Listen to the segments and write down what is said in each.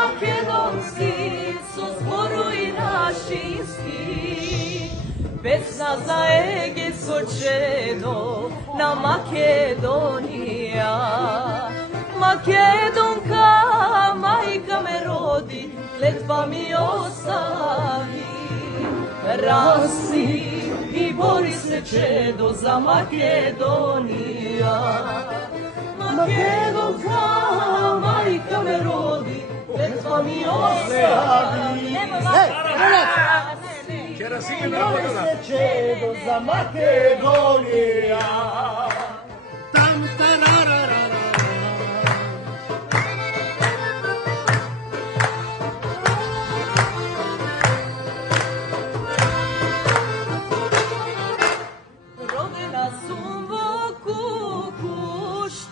makedonski su zborovi našinski, pesna za Egejsko čedo na Makedonija. Makedonka, majka me rodi, kletva mi ostavi. Rasi i bori se čedo za Makedonija. Makedonka, majka me rodi, kletva mi ostavi. I bori se čedo za Makedonija.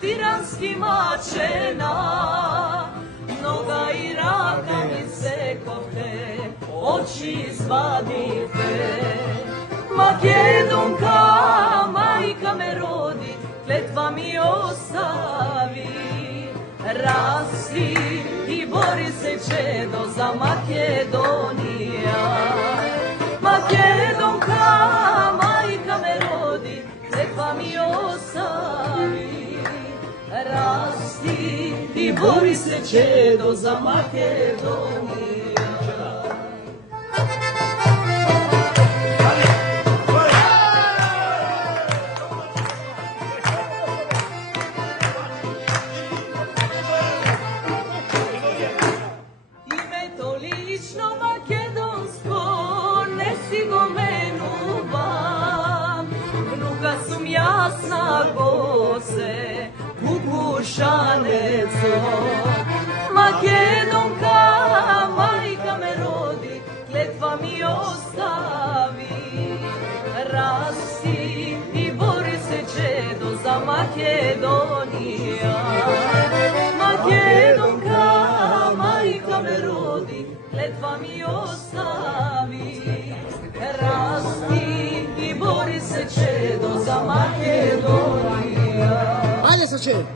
Tiranski mačena, noga i raka mi se kote, oči izvadite. Makedonka, majka me rodi, kletva mi ostavi. Rasti i bori se čedo za Makedonija. Makedonka, majka me rodi, kletva mi ostavi. Rasti i bori se čedo za Makedonija. Ime to lično makedonsko, ne si go menu vam. Vnuka sum jasna gose, Kukušaneco. Makedonka, majka me rodi, kletva mi ostavi. Rasti i bori se čedo za Makedonija. Makedonka, majka me rodi, kletva mi ostavi. Rasti i bori se čedo za Makedonija. Ajde sa čem?